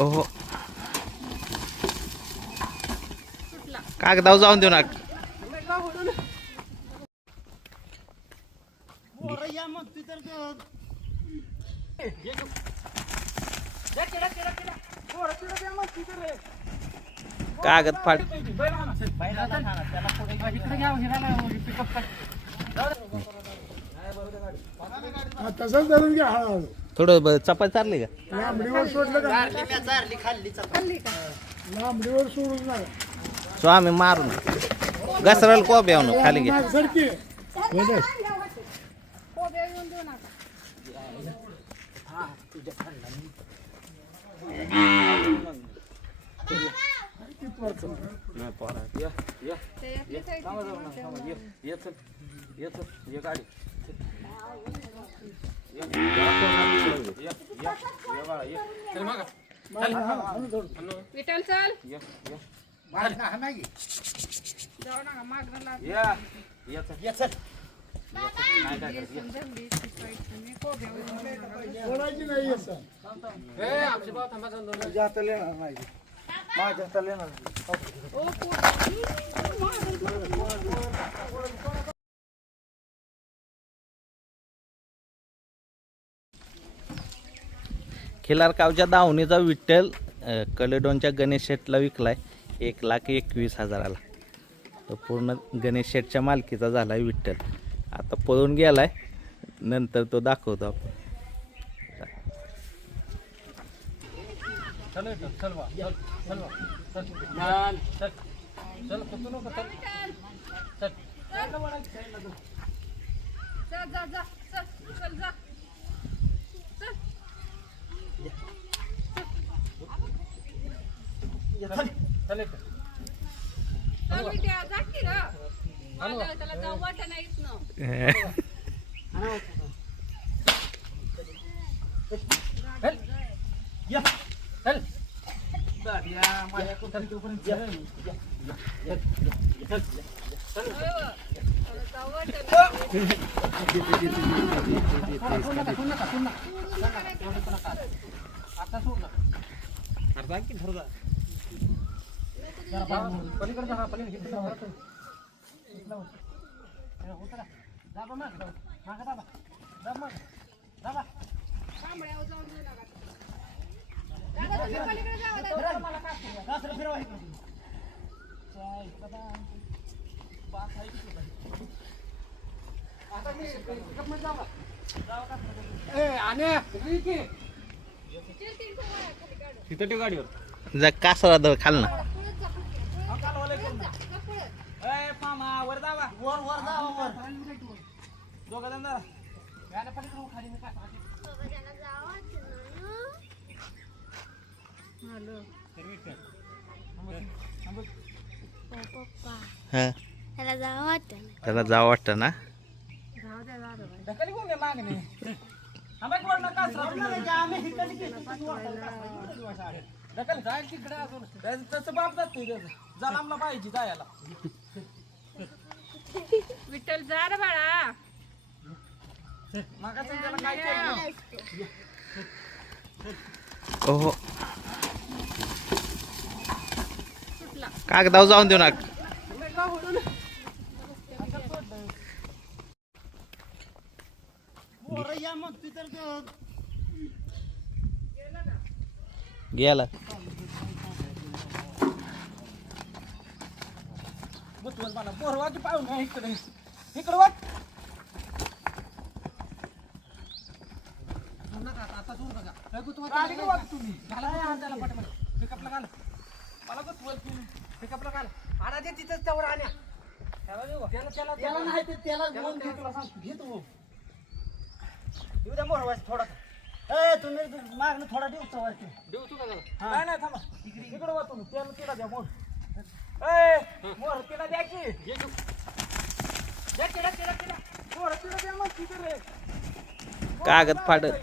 ओहो कागदाव जाऊन देऊ ना. कागद फाट तसंच धरून घ्या हळूहळू. थोडं चपाती चालली का? लांबडीवर सोडलं का लांबडीवर सोडून ना स्वामी मारून घसरल कोप येऊन खाली घ्या. सरकी विठ्ठल चल सोडायची नाही असं. खिलारगावच्या दावणीचा विठ्ठल कलेडोनच्या गणेश शेठला विकलाय 1,21,000ला. तो पूर्ण गणेश शेठच्या मालकीचा झालाय विठ्ठल. आता पळून गेलाय, नंतर तो दाखवतो आपण. त्याला जाऊ वाटत नाहीत ना. जा कासरा धर खाल ना. हा त्याला जावं वाटतं ना. त्याला जावं वाटतं ना. विठ्ठल जा रे बाळा. ओहो कागदाव जाऊन देऊ ना. गेला थोडा तुम्ही मागणं थोडा देऊ नाही नाही थांबा इकडे वा तुम्ही त्याला तिला द्या मोर मोर तिला द्या की मोर तिला द्या मग तिकडे कागद फाडत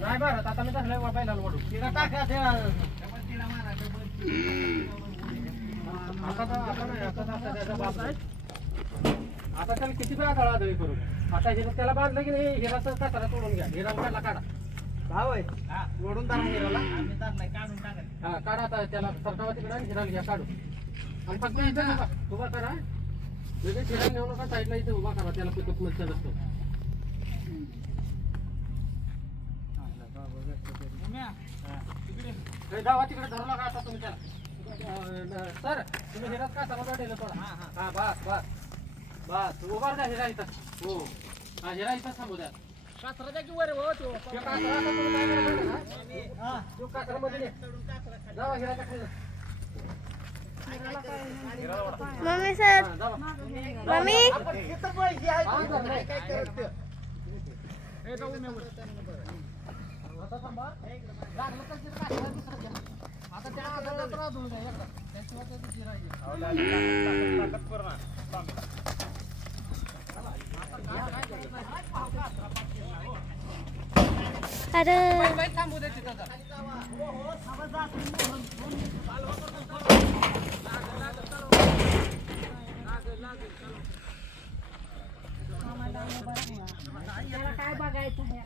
नाही बरं आता मी धरलंय बैलाला ओढू तिला टाका आता त्याला किती वेळा दळादळी करू आता हिरा त्याला बांधलं की नाही हिराचा कचरा तोडून घ्या हिरा त्याला काढा भाव आहे ओढून टाका हिराला हा काढा आता त्याला सरकावा तिकडे आणि हिराला घ्या काढू आणि फक्त इथं उभा करा लगेच हिरा नेऊ नका साईडला इथे उभा करा त्याला पिकअप मध्ये असतो जावा तिकडे धरू नका आता तुम्ही त्याला सर तुम्ही हिरात का सर्व ठेवलं थोडा हा बस बस बस उभा द्या हिरा इथं हो हा हिरा इथं थांबू द्या कासरा द्या की वर हो तो कासरा आता तुम्ही काय करणार हा तो कासरा मध्ये जावा हिरा टाकलं मम्मी सर मम्मी आता थांबा लागलं तर कासरा दुसरं घ्या आता त्या आधारात राहू द्या एकदा त्याशिवाय त्याची जिरा आहे अरे थांबू दे तिथं काय बघायचं आहे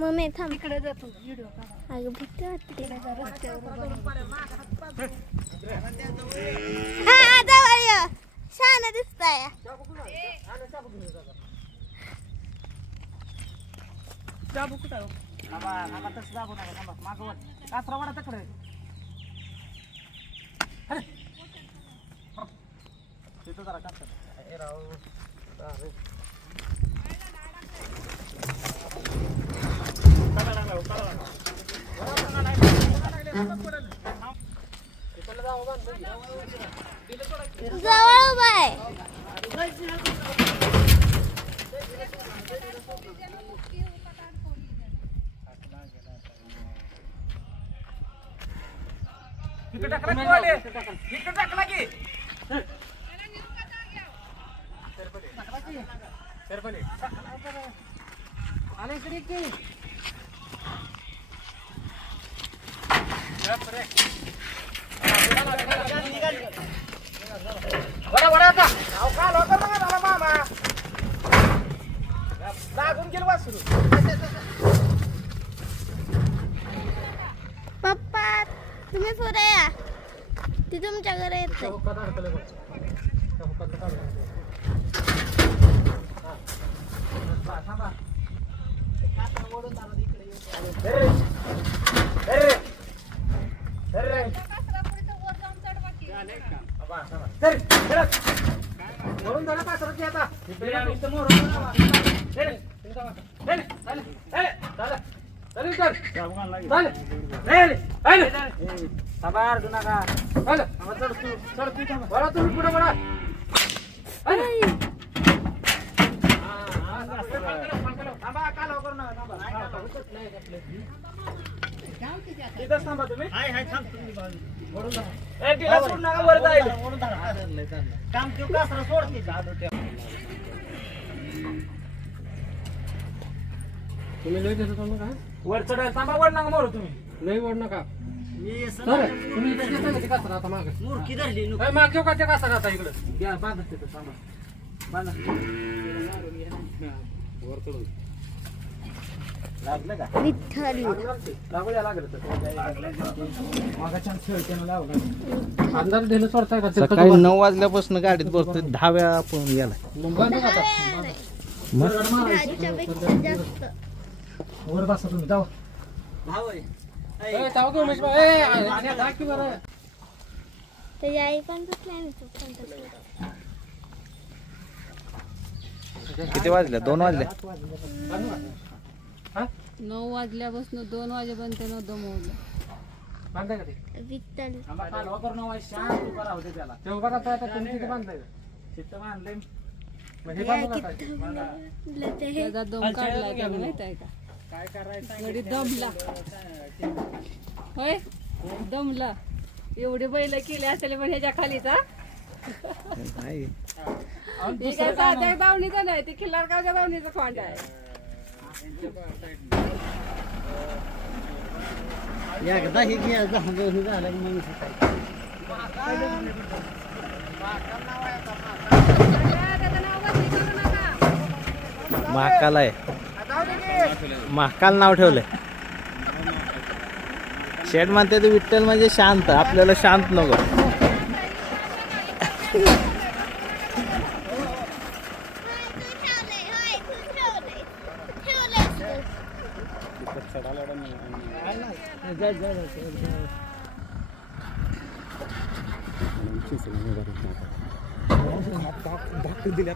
मम्मी थांब इकडे जातो व्हिडिओ काढा अगं भीती वाटते रस्त्यावर हा जवळ ये छान दिसताय दाबू कुठं थांबा थांबा तसं दाबू नका थांबा मागं वर कासरा वाडा तकडे अरे तिथं जरा कासरा ए राव जवळ उभा आहे इकडे टाकला की आले इकडे की वडा वडा आता अहो का लवकर नका झाला मामा लागून गेलो वासरू पप्पा तुम्ही पुढे या ती तुमच्या घरी येते म्हणून जरा पासरची आता तुम्ही पुढे बडा इथंच थांबा तुम्ही वर जाईल काम तू कासरा सोडते तुम्ही लय देतो थांबा काय वर चढायला थांबा वर नका मारू तुम्ही लय वर नका सर तुम्ही इथे देता का कासरा आता मागे मूर्खी धरली माग घेऊ का ते कासरा आता इकडे घ्या बांधा तिथं थांबा बांधा वर चढून लागलं का विठ्ठल लागू द्या लागलं मागाच्या खेळताना लावलं अंदाज दिलं सोडताय का सकाळी 9 वाजल्यापासून गाडीत बसतोय 10 वेळा आपण गेला मुंबई मग राजूच्या पेक्षा जास्त. वर बसा तुम्ही जाऊ जाऊ की उमेश भाऊ. आणि जा की बरं. त्याची आई पण बसली आणि तू पण बसला. किती वाजल्या 2 वाजले 9 वाजल्यापासून 2 वाजेपर्यंत न दमवलं. बांधाय का ते? विठ्ठल कालवा करून शांत उभा राहू दे त्याला. ते उभा राहता आता तुम्ही तिथे बांधताय. तिथं बांधलंय. म्हणजे बांधू नका. ते त्याचा दम काढला त्याला माहित आहे का? काय करायचं? एवढी दमला होय दमला. एवढे बैल केले असेल पण ह्याच्या खालीचा नाही हे काय साध्या दावणीचा नाही ते खिल्लारगावच्या दावणीचा खोंड आहे. एकदा हे झालं मग त्याचं नाव बदली करू नका. महाकाल आहे महाकाल नाव ठेवलंय शेठ म्हणते ते विठ्ठल म्हणजे शांत आपल्याला शांत नको दिल्या